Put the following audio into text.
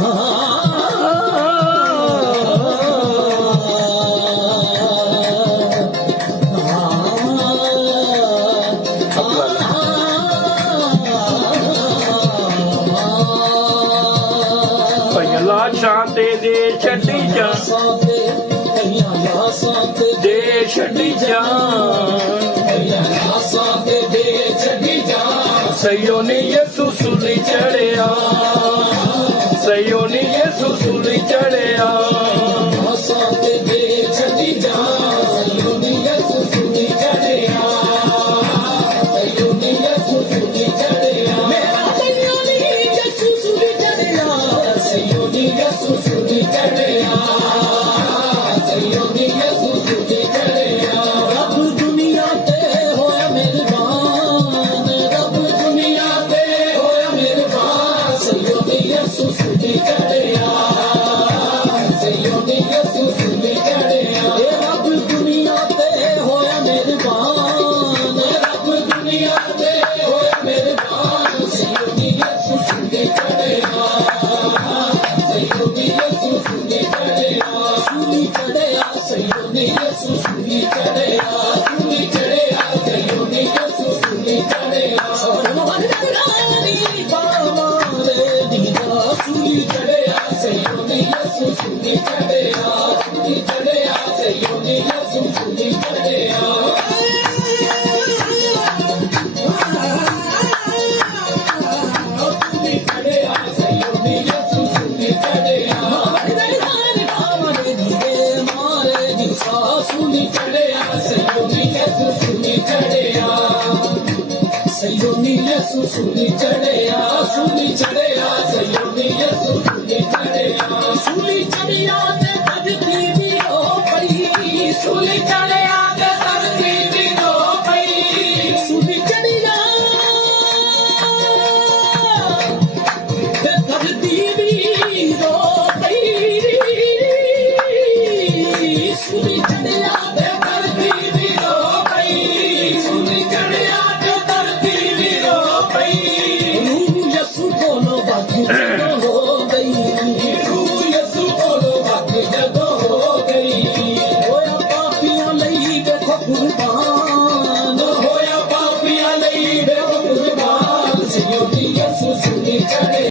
اوه ਤੇ ਦੇ ਛੱਡੀ ਜਾ ਸਾਥੇ ਕਈਆਂ ਲਾਸਾਂ ਤੇ ਦੇ ਛੱਡੀ ਜਾ ਕਈਆਂ ਲਾਸਾਂ ਤੇ ਦੇ ਛੱਡੀ ਜਾ ਸਈਓ ਨੀ ਯਿਸੂ ਸੂਲੀ ਚੜਿਆ। ਸਯੋਨੀ ਯਸੂ ਸੁਣੀ ਚੜਿਆ ਸਯੋਨੀ ਯਸੂ ਸੁਣੀ ਚੜਿਆ ਸੁਣੀ ਚੜਿਆ ਸਯੋਨੀ ਯਸੂ ਸੁਣੀ ਚੜਿਆ ਸੋਨ ਵੰਦਨਾਨੀ ਬਾਮਾਰੇ ਦੀਦਾ ਸੁਣੀ ਚੜਿਆ ਸਯੋਨੀ ਯਸੂ ਸੁਣੀ ਚੜਿਆ ਸੁਣੀ ਚੜਿਆ ਸਯੋਨੀ ਯਸੂ ਸੁਣੀ ਚੜਿਆ ਦਿਸਾ ਸੁਣੀ ਚੜਿਆ ਸਯੋਨੀ ਯਸੂ ਸੁਣੀ ਚੜਿਆ। ਸਯੋਨੀ ਯਸੂ ਸੁਨੀ ਚੜਿਆ ਸੁਨੀ ਚੜਿਆ। Yeah.